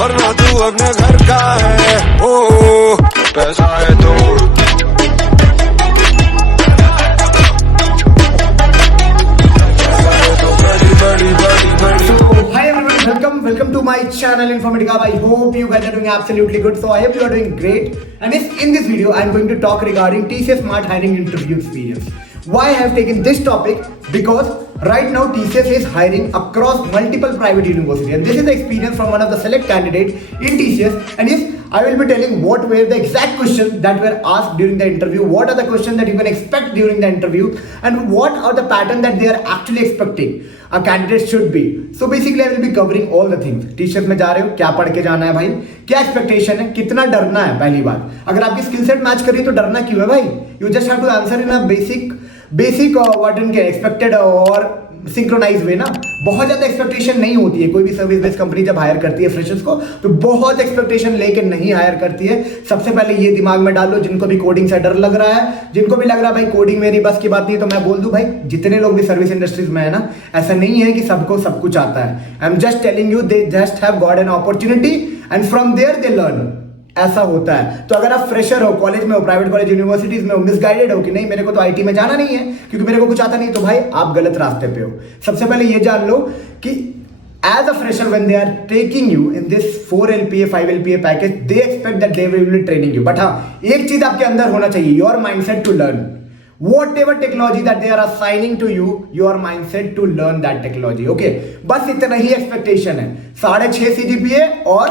वरना तू अपने घर का है। ओ पैसा है तो Welcome to my channel Informatica. I hope you guys are doing absolutely good. So I hope you are doing great. And in this video, I am going to talk regarding TCS Smart Hiring Interview Experience. Why I have taken this topic? Because right now TCS is hiring across multiple private universities, and this is the experience from one of the select candidates in TCS. And yes, I will be telling what were the exact questions that were asked during the interview, what are the questions that you can expect during the interview, and what are the pattern that they are actually expecting a candidate should be. So basically I will be covering all the things. TCS में जा रहे हो, क्या पढ़ के जाना है भाई, क्या एक्सपेक्टेशन है, कितना डरना है। पहली बात, अगर आपकी स्किल सेट मैच करी तो डरना क्यों है भाई। You just have to answer in a basic what in के एक्सपेक्टेड और सिंक्रोनाइज वे ना। बहुत ज्यादा एक्सपेक्टेशन नहीं होती है। कोई भी सर्विस बेस्ड कंपनी जब हायर करती है फ्रेशर्स को तो बहुत एक्सपेक्टेशन लेके नहीं हायर करती है। सबसे पहले ये दिमाग में डालो, जिनको भी कोडिंग से डर लग रहा है, जिनको भी लग रहा है भाई कोडिंग मेरी बस की बात नहीं, तो मैं बोल दूं भाई, जितने लोग भी सर्विस इंडस्ट्रीज में है ना, ऐसा नहीं है कि सबको सब कुछ आता है। I am just telling you, they just have got an opportunity and from there they learn. ऐसा होता है। तो अगर आप फ्रेशर हो, कॉलेज में हो, प्राइवेट कॉलेज यूनिवर्सिटीज में हो, मिसगाइडेड हो कि नहीं मेरे को तो आईटी में जाना नहीं है क्योंकि मेरे को कुछ आता नहीं, तो भाई आप गलत रास्ते पे हो। सबसे पहले ये जान लो कि as a fresher when they are taking you in this 4 LPA 5 LPA package, they expect that they will be training you. But हाँ, एक चीज आपके अंदर होना चाहिए, your mindset to learn whatever technology that they are assigning to you, your mindset to learn that technology. Okay, बस इतना ही एक्सपेक्टेशन है। 6.5 CGPA और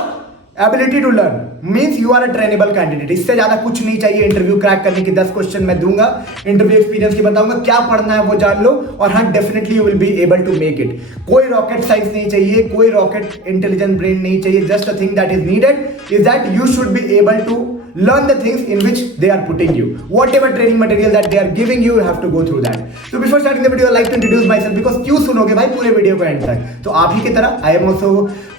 ability to learn means you are a trainable candidate. इससे ज्यादा कुछ नहीं चाहिए। इंटरव्यू क्रैक करने की 10 क्वेश्चन मैं दूंगा, इंटरव्यू एक्सपीरियंस की बताऊंगा, क्या पढ़ना है वो जान लो, और हाँ definitely you will be able to make it. कोई रॉकेट साइंस नहीं चाहिए, कोई रॉकेट इंटेलिजेंट ब्रेन नहीं चाहिए। Just a thing that is needed is that you should be able to learn the things in which they are putting you. Whatever training material that they are giving you, you have to go through that. So before starting the video, I like to introduce myself because क्यों सुनोगे भाई पूरे video को and तक। तो आप ही की तरह I am also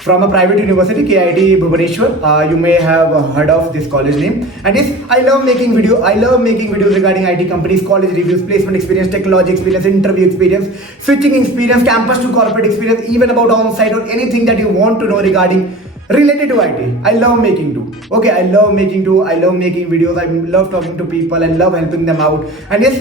from a private university, KIT Bhubaneswar. You may have heard of this college name. And yes, I love making videos regarding IT companies, college reviews, placement experience, technology experience, interview experience, switching experience, campus to corporate experience, even about on-site or anything that you want to know regarding related to IT. I love making too. Okay, I love making videos. I love talking to people. I love helping them out. And yes,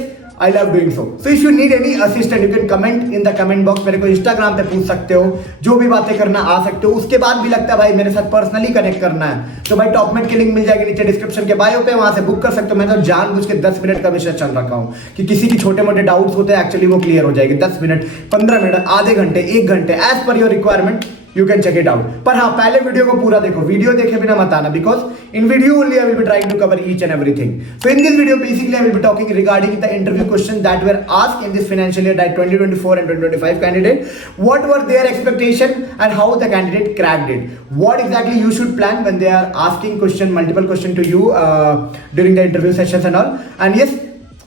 I love doing so. So if you need any assistance, you can comment in the comment box. मेरे को Instagram पे पूछ सकते हो, जो भी बातें करना आ सकते हो। उसके बाद भी लगता है भाई मेरे साथ पर्सनली कनेक्ट करना है तो भाई टॉपमेट की लिंक मिल जाएगी नीचे डिस्क्रिप्शन के बायो पे, वहां से बुक कर सकते हो। मैं तो जानबूझ के 10 मिनट का विषय चल रखा हूँ कि किसी की छोटे मोटे डाउट्स होते हैं एक्चुअली वो क्लियर हो जाएगी। 10 मिनट, 15 मिनट, आधे घंटे, 1 घंटे, as per your requirement you can check it out. पर हाँ, पहले वीडियो को पूरा देखो, वीडियो देखे बिना मत आना, because in video only I will be trying to cover each and everything. So in this video basically I will be talking regarding the interview question that were asked in this financial year 2024 and 2025 candidate. What were their expectation and how the candidate cracked it? What exactly you should plan when they are asking multiple question to you during the interview sessions and all. And yes,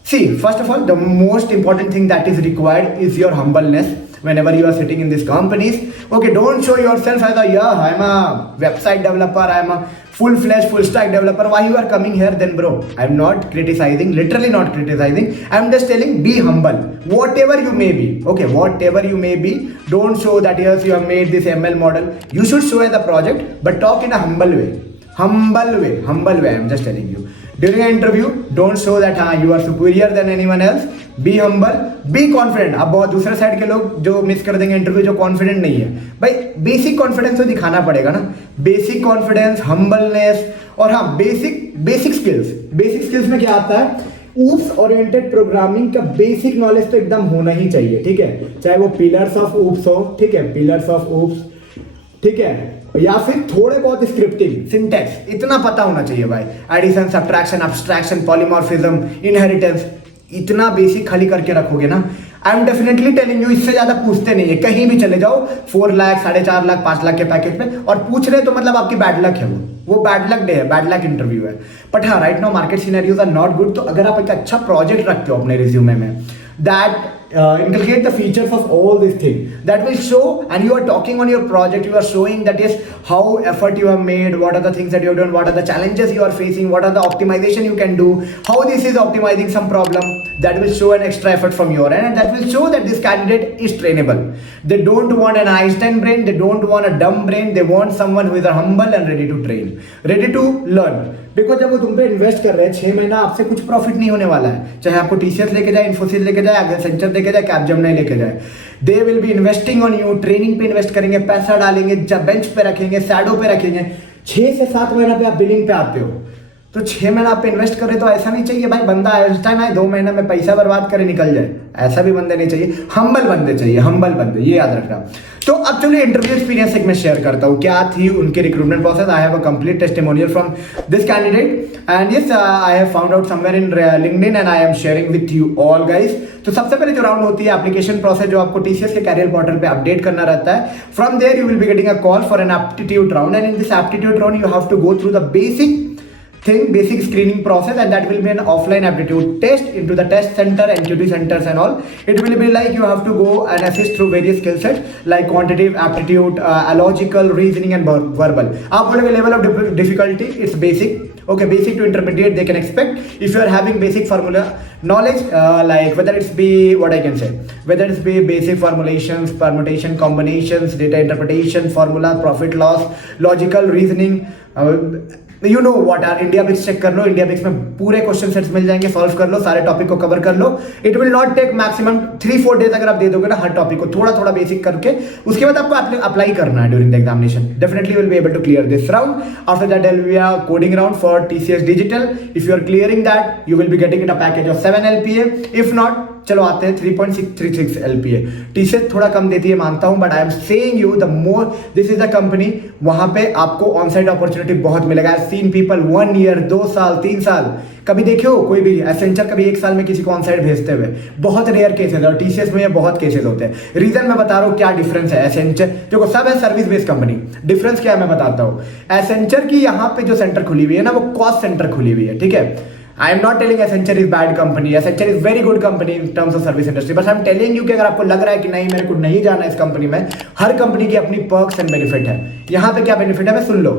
see, first of all, the most important thing that is required is your humbleness whenever you are sitting in these companies. Okay, don't show yourself as I'm a website developer, I'm a full-fledged full-stack developer. Why you are coming here then, bro? I'm not criticizing, literally not criticizing. I'm just telling, be humble, whatever you may be. Okay, whatever you may be, don't show that yes you have made this ML model. You should show as a project, but talk in a humble way. I'm just telling you. During an interview, don't show that you are superior than anyone else. Be humble, be confident. अब बहुत दूसरे side के लोग जो miss कर देंगे interview, जो confident नहीं है भाई, बेसिक कॉन्फिडेंस तो दिखाना पड़ेगा ना। बेसिक कॉन्फिडेंस, हम्बलनेस, और हाँ बेसिक स्किल्स में क्या आता है, ऊप्स ओरिएंटेड प्रोग्रामिंग का बेसिक नॉलेज तो एकदम होना ही चाहिए। ठीक है, चाहे वो पिलर्स ऑफ ऊप्स हो, ठीक है, पिलर्स ऑफ ऊप्स, ठीक है, या फिर थोड़े बहुत स्क्रिप्टिंग, सिंटैक्स, इतना पता होना चाहिए भाई। Addition, subtraction, abstraction, polymorphism, inheritance, इतना बेसिक खाली करके रखोगे ना, I am definitely telling you, इससे ज्यादा पूछते नहीं है। कहीं भी चले जाओ 4 लाख, 4.5 लाख, 5 लाख के पैकेज में, और पूछ रहे तो मतलब आपकी बैड लक है, वो बैड लक डे है, बैड लक इंटरव्यू है। बट हाँ, right now market scenarios are not good. तो अगर आप एक अच्छा प्रोजेक्ट रखते हो अपने रिज्यूमे में, that inculcate the features of all these things that will show, and you are talking on your project, you are showing that yes, how effort you have made, what are the things that you have done, what are the challenges you are facing, what are the optimization you can do, how this is optimizing some problem. That will show an extra effort from your end, and that will show that this candidate is trainable. They don't want an Einstein brain, they don't want a dumb brain, they want someone who is humble and ready to train, ready to learn. Because जब वो तुम पे invest कर रहे हैं 6 महीना, आपसे कुछ प्रॉफिट नहीं होने वाला है, चाहे आपको टीसीएस लेके जाए, इन्फोसिस लेके जाए, एसेंचर लेके जाए, कैपजेमिनी लेके जाए. दे will be investing on you, training पे इन्वेस्ट करेंगे, पैसा डालेंगे, बेंच पे रखेंगे, शैडो पे रखेंगे. 6 से 7 महीना पे आप बिलिंग पे आते हो, तो 6 महीना आप पे इन्वेस्ट कर रहे, तो ऐसा नहीं चाहिए भाई बंदा ऐसा ना 2 महीने में पैसा बर्बाद करे निकल जाए. ऐसा भी बंदे नहीं चाहिए, हम्बल बंदे चाहिए, हम्बल बंदे, ये याद रखना. तो अब चलिए इंटरव्यू एक्सपीरियंस एक मैं शेयर करता हूँ, क्या थी उनके recruitment process. I have a complete testimonial from this candidate and yes I have found out somewhere in LinkedIn and I am sharing with you all guys. तो सबसे पहले जो राउंड होती है एप्लीकेशन प्रोसेस, जो आपको टीसीएस के career portal पे अपडेट करना रहता है. From there you will be getting a call for an aptitude round, and in this aptitude round you have to go through the basic screening process, and that will be an offline aptitude test into the test center and QT centers and all. It will be like you have to go and assist through various skill sets like quantitative aptitude, logical, reasoning and verbal. आप बोलोगे level of difficulty, it's basic. Okay, basic to intermediate they can expect. If you are having basic formula knowledge, like whether it's be what I can say, whether it's be basic formulations, permutation, combinations, data interpretation, formula, profit loss, logical reasoning, you know what are. India bix check कर लो, India बिक्स में पूरे question sets मिल जाएंगे, solve कर लो, सारे topic को cover कर लो. It will not take maximum 3-4 days अगर आप दे दोगे ना हर टॉपिक को थोड़ा थोड़ा बेसिक करके. उसके बाद आपको अप्लाई करना है during the examination. Definitely will be able to clear this round. After that there will be a coding round for TCS digital. If you are clearing that you will be getting it a package of 7 LPA. If not, चलो आते हैं 3.636 LPA. TCS थोड़ा कम देती है मानता हूं, but I am saying you the more this is the company, वहां पे आपको ऑन साइट अपॉर्चुनिटी बहुत मिलेगा. I have seen people 1 year, 2 साल, 3 साल. कभी देखे हो कोई भी एसेंचर कभी 1 साल में किसी को ऑन साइट भेजते हुए? बहुत रेयर केसेस है, और टीसीएस में ये बहुत केसेस होते हैं. रीजन मैं बता रहा हूँ क्या डिफरेंस है. एसेंचर देखो सब है सर्विस बेस्ड कंपनी, डिफरेंस क्या है मैं बताता हूँ. एसेंचर की यहाँ पे जो सेंटर खुली हुई है ना, वो कॉस्ट सेंटर खुली हुई है, ठीक है. I am not telling Accenture is bad company. Accenture is very good company in terms of service industry. But I am telling you कि अगर आपको लग रहा है कि नहीं मेरे को नहीं जाना इस कंपनी में, हर कंपनी की अपनी पर्क्स एंड बेनिफिट है. यहाँ पे क्या बेनिफिट है मैं सुन लो.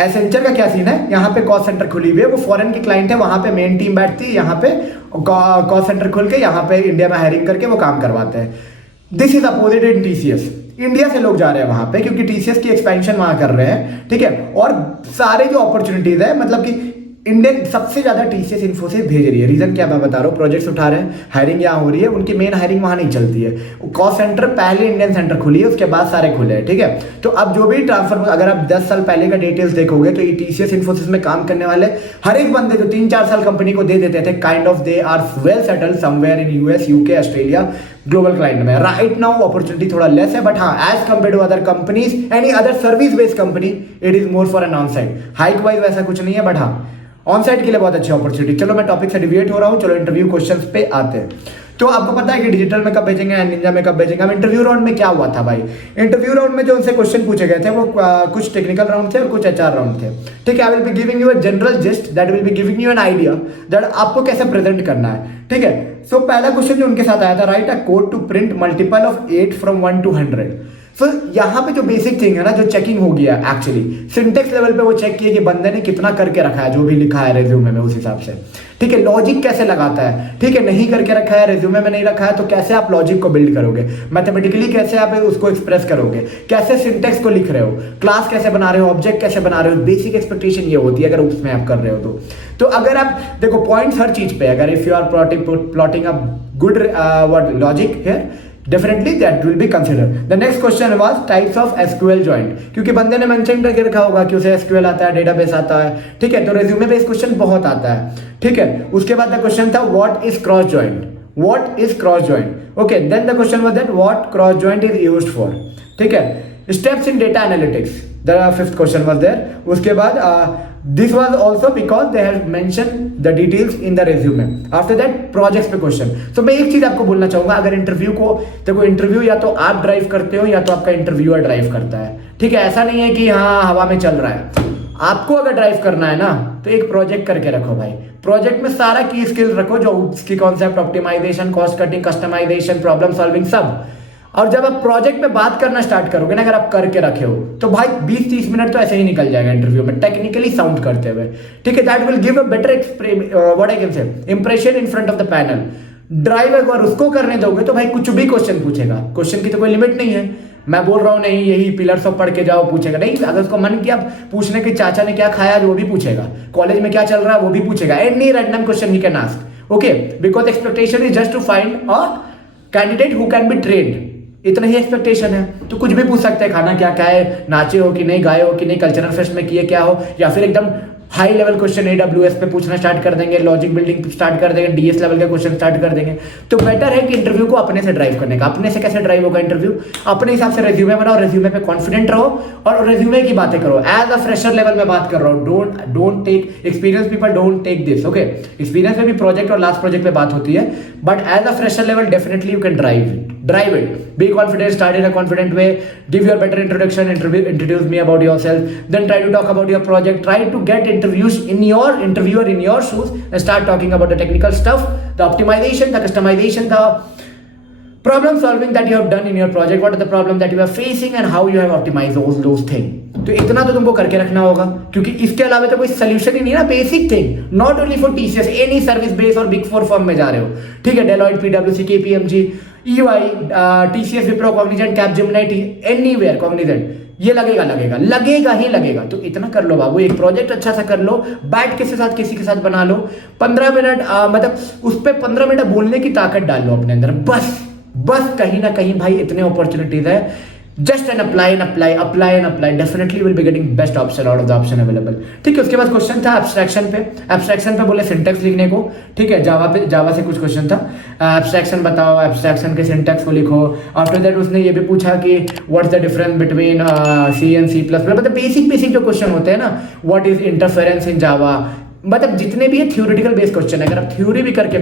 एसेंचर का क्या सीन है, यहाँ पे कॉस्ट सेंटर खुली हुई है, वो फॉरेन की क्लाइंट है, वहां पे मेन टीम बैठती है, यहाँ पे कॉस्ट सेंटर खुल के यहाँ पे इंडिया में हायरिंग करके वो काम करवाते हैं. This is opposite in TCS. India से लोग जा रहे हैं वहां पे क्योंकि टीसीएस की एक्सपेंशन वहां कर रहे हैं, ठीक है. और सारे जो अपॉर्चुनिटीज है, मतलब कि इंडियन सबसे ज्यादा टीसीएस इन्फोसिस भेज रही है. रीजन क्या मैं बता रहा हूँ, प्रोजेक्ट्स उठा रहे हैं, हायरिंग यहाँ हो रही है, उनकी मेन हायरिंग वहां नहीं चलती है. कॉस्ट सेंटर पहले इंडियन सेंटर खुली है, उसके बाद सारे खुले हैं, ठीक है. तो अब जो भी ट्रांसफर, अगर आप 10 साल पहले का डिटेल्स देखोगे तो ये टीसीएस इन्फोसिस में काम करने वाले हर एक बंदे जो 3-4 साल कंपनी को दे देते थे, kind of they are well settled somewhere in US, UK, Australia, global client में. राइट नाउ अपॉर्चुनिटी थोड़ा लेस है, बट हाँ as compare to other companies, any other service based company, it is more for an on side. Hike wise वैसा कुछ नहीं है, but हाँ on side के लिए बहुत अच्छी अपॉर्चुनिटी. चलो मैं टॉपिक से डिविएट हो रहा हूँ, चलो इंटरव्यू क्वेश्चंस पे आते हैं. तो आपको पता है कि डिजिटल में कब भेजेंगे एंड निंजा में कब भेजेंगे. अब इंटरव्यू राउंड में क्या हुआ था भाई, इंटरव्यू राउंड में जो उनसे क्वेश्चन पूछे गए थे वो कुछ टेक्निकल राउंड थे और कुछ एचआर राउंड थे, ठीक है. आई will be giving you a general gist, that will be giving you an idea that आपको कैसे प्रेजेंट करना है, ठीक है. सो पहला क्वेश्चन जो उनके साथ आया था, write a code to print multiple of 8 from 1 to 100. So यहाँ पे जो बेसिक थिंग है ना, जो चेकिंग हो गया एक्चुअली सिंटेक्स लेवल पे वो चेक किया कि बंदे ने कितना करके रखा है, जो भी लिखा है रेज्यूमे में उस हिसाब से, ठीक है. लॉजिक कैसे लगाता है, ठीक है. नहीं करके रखा है, रेज्यूमे में नहीं रखा है, तो कैसे आप लॉजिक को बिल्ड करोगे, मैथमेटिकली कैसे आप उसको एक्सप्रेस करोगे, कैसे सिंटेक्स को लिख रहे हो, क्लास कैसे बना रहे हो, ऑब्जेक्ट कैसे बना रहे हो. बेसिक एक्सपेक्टेशन ये होती है अगर उसमें आप कर रहे हो तो अगर आप देखो पॉइंट्स हर चीज पे, अगर if you are plotting a good what logic here, definitely that will be considered. The next question was types of SQL joint, क्योंकि बंदे ने मेंशन करके रखा होगा कि उसे SQL आता है, डेटाबेस आता है, ठीक है. तो रेज्यूमे पे इस क्वेश्चन बहुत आता है, ठीक है. उसके बाद द क्वेश्चन था what is cross joint, what is cross joint, okay. Then the question was that what cross joint is used for, ठीक है. Steps in data analytics, the fifth question was there. उसके बाद this was also because they have mentioned the details in the resume. After that projects पे question. तो मैं एक चीज आपको बोलना चाहूंगा, अगर इंटरव्यू को देखो, इंटरव्यू या तो आप ड्राइव करते हो या तो आपका इंटरव्यूअर ड्राइव करता है, ठीक है. ऐसा नहीं है कि हाँ हवा में चल रहा है. आपको अगर ड्राइव करना है ना तो एक प्रोजेक्ट करके रखो भाई। प्रोजेक्ट में सारा की स्किल रखो, जो उसकी concept, optimisation, cost cutting, customisation, problem solving, सब। और जब आप प्रोजेक्ट पे बात करना स्टार्ट करोगे ना, अगर आप करके रखे हो तो भाई 20-30 मिनट तो ऐसे ही निकल जाएगा इंटरव्यू में टेक्निकली साउंड करते हुए, ठीक है। That will give a better what I can say impression in front of the panel. Drive अगर उसको करने दोगे तो भाई कुछ भी क्वेश्चन पूछेगा, क्वेश्चन की तो कोई लिमिट नहीं है। मैं बोल रहा हूँ नहीं यही पिलर्स ऑफ पढ़ के जाओ, पूछेगा नहीं। अगर उसको मन किया पूछने के चाचा ने क्या खाया वो भी पूछेगा, कॉलेज में क्या चल रहा है वो भी पूछेगा, any random question he can ask, okay. Because expectation is just to find a candidate who can be trained, इतना ही एक्सपेक्टेशन है। तो कुछ भी पूछ सकते हैं, खाना क्या है, नाचे हो कि नहीं, गाए हो कि नहीं, कल्चरल फेस्ट में किए क्या हो, या फिर एकदम हाई लेवल क्वेश्चन AWS पे पूछना स्टार्ट कर देंगे, लॉजिक बिल्डिंग स्टार्ट कर देंगे, DS लेवल के क्वेश्चन स्टार्ट कर देंगे। तो बेटर है कि इंटरव्यू को अपने से ड्राइव करने का। अपने से कैसे ड्राइव होगा इंटरव्यू? अपने हिसाब से रेज्यूमे बनाओ, रेज्यूमे पे कॉन्फिडेंट रहो और रेज्यूमे की बातें करो। एज अ फ्रेशर लेवल में बात कर रहा हूँ, don't take experience people, don't take this, okay. Experience में भी प्रोजेक्ट और लास्ट प्रोजेक्ट पे बात होती है, but as a fresher level definitely you can drive it. Be confident, start in a confident way, give your better introduction, introduce me about yourself, then try to talk about your project, try to get interviews in your interviewer in your shoes and start talking about the technical stuff, the optimization, the customization, the problem solving that you have done in your project, what are the problem that you are facing and how you have optimized those things. तो इतना तो तुमको करके रखना होगा, क्योंकि इसके अलावा तो कोई सोल्यूशन ही नहीं है ना। Basic thing, not only for TCS, any service base और बिग 4 फर्म में जा रहे हो, ठीक है। Deloitte, PwC, KPMG, EY, TCS, Wipro, Cognizant, Capgemini, anywhere, Cognizant, ये लगेगा ही लगेगा। तो इतना कर लो बाबू, एक प्रोजेक्ट अच्छा सा कर लो, बैठ किसी के साथ बना लो, 15 मिनट मतलब उस पर 15 मिनट बोलने की ताकत डाल लो अपने अंदर, बस कहीं ना कहीं भाई इतने अपॉर्चुनिटीज है। Just an apply, definitely will be getting best option out of the option available, ठीक है। उसके बाद क्वेश्चन था एब्स्ट्रैक्शन पे बोले सिंटेक्स लिखने को, ठीक है। जावा से कुछ क्वेश्चन था, एब्स्ट्रैक्शन बताओ, एब्स्ट्रैक्शन के सिंटेक्स को लिखो। आफ्टर दैट उसने ये भी पूछा कि what's the difference between C and C++, मतलब बेसिक जो क्वेश्चन होते हैं ना, व्हाट इज इंटरफेरेंस इन जावा, मतलब जितने भी थ्योरेटिकल बेस्ड क्वेश्चन है। अगर आप थ्योरी भी करके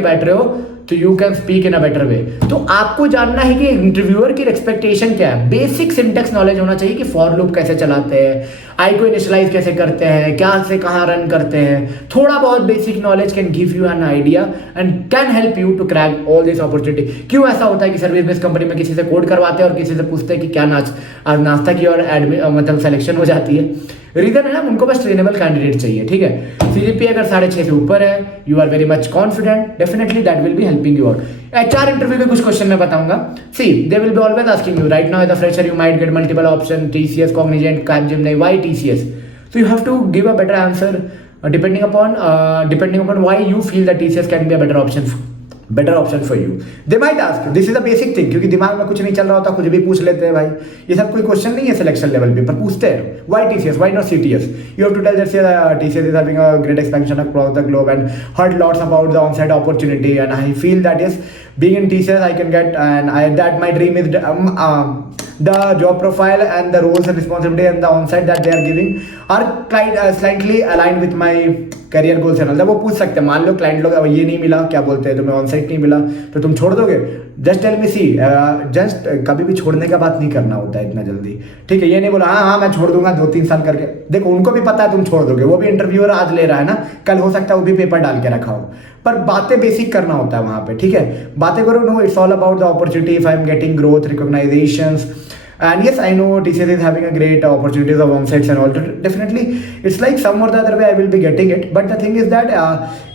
बैठ रहे हो तो you can speak in a better way. तो आपको जानना है कि इंटरव्यूअर की एक्सपेक्टेशन क्या है। बेसिक सिंटेक्स नॉलेज होना चाहिए कि फॉर लूप कैसे चलाते हैं, आई को इनिशियलाइज कैसे करते हैं, क्या से कहाँ रन करते हैं। थोड़ा बहुत basic knowledge can give you an idea and can help you to crack all this opportunity. क्यों ऐसा होता है कि सर्विस बेस्ड कंपनी में किसी से कोड करवाते हैं और किसी से पूछते हैं कि क्या नाश्ता की और मतलब सिलेक्शन हो जाती है। रीजन है ना, उनको बस ट्रेनेबल कैंडिडेट चाहिए, ठीक है। CGPA अगर 6.5 से ऊपर है, you are very much confident, definitely that will be helping you out. HR interview के कुछ क्वेश्चन मैं बताऊंगा। See they will be always asking you, right now as a fresher you might get multiple option, TCS, Cognizant, Capgemini, why TCS, so you have to give a better answer depending upon why you feel that TCS can be a better option for you. They might ask, this is a basic thing, क्योंकि दिमाग में कुछ नहीं चल रहा होता, कुछ भी पूछ लेते हैं भाई। ये सब कोई क्वेश्चन नहीं है सिलेक्शन लेवल पे, पर पूछते हैं why TCS, why not CTS. You have to tell that TCS is having a great expansion across the globe and heard lots about the on-site opportunity, and I feel that yes, being in TCS I can get, and that my dream is the job profile and the roles and responsibility and the on-site that they are giving are slightly aligned with my career goals and all that. वो पूछ सकते हैं, मान लो client लोग अब ये नहीं मिला, क्या बोलते हैं, तुम्हें ऑन-साइट नहीं मिला तो तुम छोड़ दोगे? जस्ट टेल मी, सी जस्ट कभी भी छोड़ने का बात नहीं करना होता है इतना जल्दी, ठीक है। ये नहीं बोला हाँ मैं छोड़ दूंगा 2-3 साल करके। देखो उनको भी पता है तुम छोड़ दोगे, वो भी इंटरव्यूअर आज ले रहा है ना, कल हो सकता है वो भी पेपर डाल के रखा हो, पर बातें बेसिक करना होता है वहाँ पे, ठीक है। बातें करो, no it's all about the opportunity, if I am getting growth, recognisations, and yes, I know TCS is having a great opportunities of on-sites and all. Definitely, it's like some or the other way I will be getting it. But the thing is that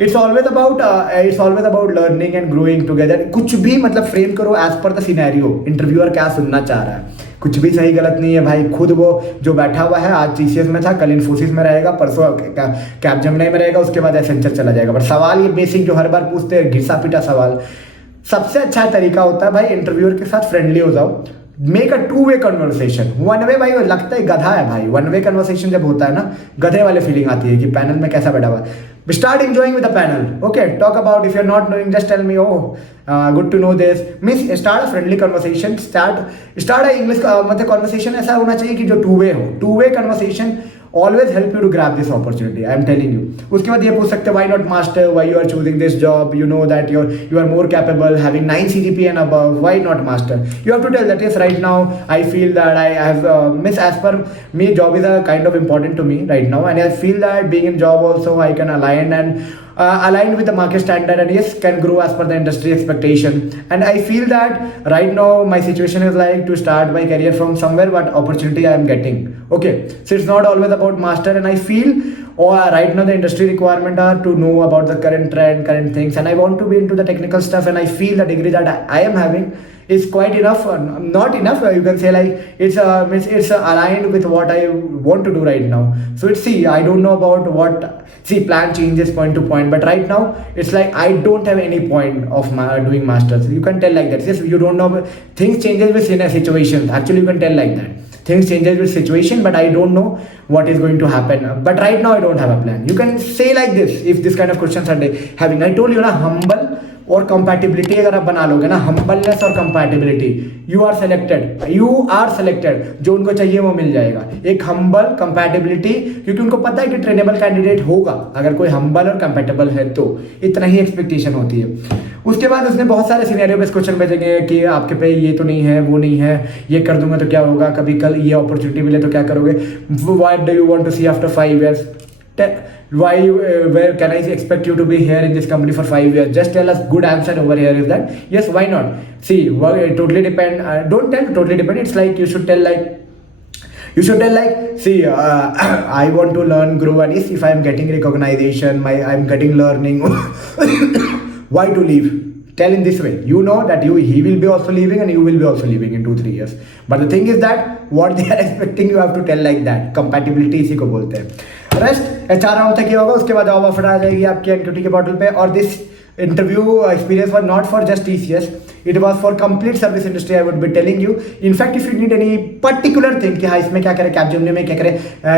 it's always about learning and growing together. कुछ भी मतलब frame करो as per the scenario. Interviewer क्या सुनना चाह रहा है, कुछ भी सही गलत नहीं है भाई। खुद वो जो बैठा हुआ है, आज TCS में था, कल इन्फोसिस में रहेगा, परसों कैपजेमिनी में रहेगा, उसके बाद एसेंचर चला जाएगा। बट सवाल ये बेसिक जो हर बार पूछते हैं, घिसा पिटा सवाल। सबसे अच्छा तरीका होता है भाई इंटरव्यूअर के साथ फ्रेंडली हो जाओ, मेक अ 2-way कन्वर्सेशन। 1 वे भाई लगता है गधा है भाई, 1 वे कन्वर्सेशन जब होता है ना, गधे वाले फीलिंग आती है कि पैनल में कैसा बैठा हुआ। Start enjoying with the panel, okay. Talk about, if you are not knowing just tell me, good to know this means start a friendly conversation, start a English मतलब कन्वर्सेशन ऐसा होना चाहिए कि जो टू वे हो, two way conversation always help you to grab this opportunity. I am telling you. उसके बाद ये पूछ सकते हो why not master, why you are choosing this job, you know that you are more capable, having 9 CGPA and above, why not master? You have to tell that yes, right now I feel that I have as per me job is a kind of important to me right now, and I feel that being in job also I can align and aligned with the market standard, and yes, can grow as per the industry expectation. And I feel that right now my situation is like to start my career from somewhere what opportunity I am getting. Okay, so it's not always about master, and I feel right now the industry requirement are to know about the current trend, current things, and I want to be into the technical stuff, and I feel the degree that I am having is quite enough, not enough, you can say like it's aligned with what I want to do right now. So it's, see, I don't know about what, see, plan changes point to point, but right now it's like I don't have any point of doing masters. You can tell like that. Yes, you don't know, things changes with situations, actually you can tell like that. Things changes with situation, but I don't know what is going to happen, but right now I don't have a plan. You can say like this if this kind of questions are having. I told you ना, humble और compatibility अगर आप बना लोगे ना, humbleness और compatibility, you are selected, जो उनको चाहिए वो मिल जाएगा. एक हम्बल कंपैटिबिलिटी, क्योंकि उनको पता है कि ट्रेनेबल कैंडिडेट होगा अगर कोई हम्बल और कंपैटिबल है, तो इतना ही एक्सपेक्टेशन होती है. उसके बाद उसने बहुत सारे सिनेरियो बेस्ड क्वेश्चन भेजेंगे कि आपके पे ये तो नहीं है, वो नहीं है, ये कर दूंगा तो क्या होगा, कभी कल ये अपॉर्चुनिटी मिले तो क्या करोगे, what do you want to see after 5 years, why where can I expect you to be here in this company for 5 years? Just tell us good answer over here is that yes, why not. See, it totally depend, don't tell totally depend, it's like you should tell like see, I want to learn, grow, and if I am getting recognition, I'm getting learning, why to leave? Tell in this way, you know that he will be also leaving and you will be also leaving in 2-3 years, but the thing is that what they are expecting, you have to tell like that. Compatibility इसी को बोलते हैं. Rest HR round तक ये होगा, उसके बाद job offer आ जाएगी आपकी एनक्यूटी के पोर्टल पे. और this interview experience was not for just TCS, it was for complete service industry. I would be telling you, in fact if you need any particular thing कि हाँ इसमें क्या करें, कैपजेमिनी में क्या करें,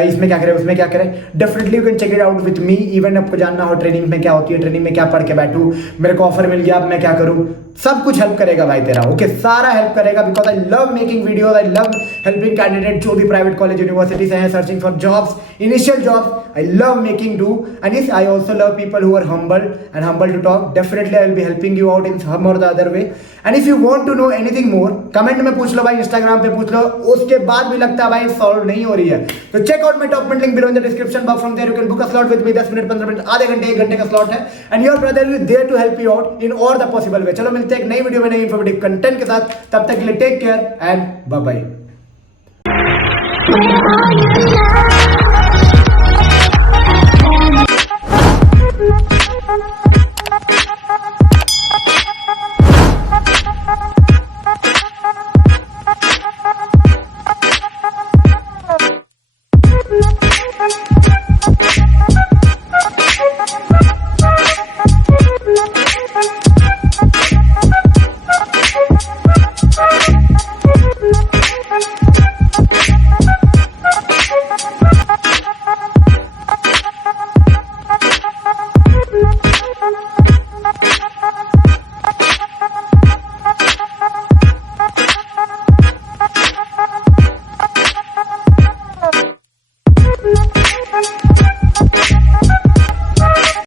इसमें क्या करें, उसमें क्या करें, definitely you can check it out with me. Even आपको जानना हो ट्रेनिंग में क्या होती है, ट्रेनिंग में क्या पढ़ के बैठूँ, मेरे को ऑफर मिल गया, अब मैं क्या करूँ, सब कुछ हेल्प करेगा भाई तेरा. ओके, सारा हेल्प करेगा, because I love making videos, I love helping candidate जो भी प्राइवेट कॉलेज यूनिवर्सिटी से हैं searching for jobs, initial jobs. I love making do, and yes, I also love people who are humble to talk. Definitely I will be helping you out in some or the other way. And if you want to know anything more, comment में पूछ लो भाई, Instagram पे पूछ लो. उसके बाद भी लगता है भाई सॉल्व नहीं हो रही है, तो check out my top minute link below in the description box. From there you can book a slot with me. 10 minute, 15 minute, आधे घंटे, 1 घंटे का स्लॉट है, and your brother is there to help you out in all the possible way. चलो मिलते हैं एक नई वीडियो में नई इंफॉर्मेटिव कंटेंट के साथ. तब तक के लिए take care and bye bye.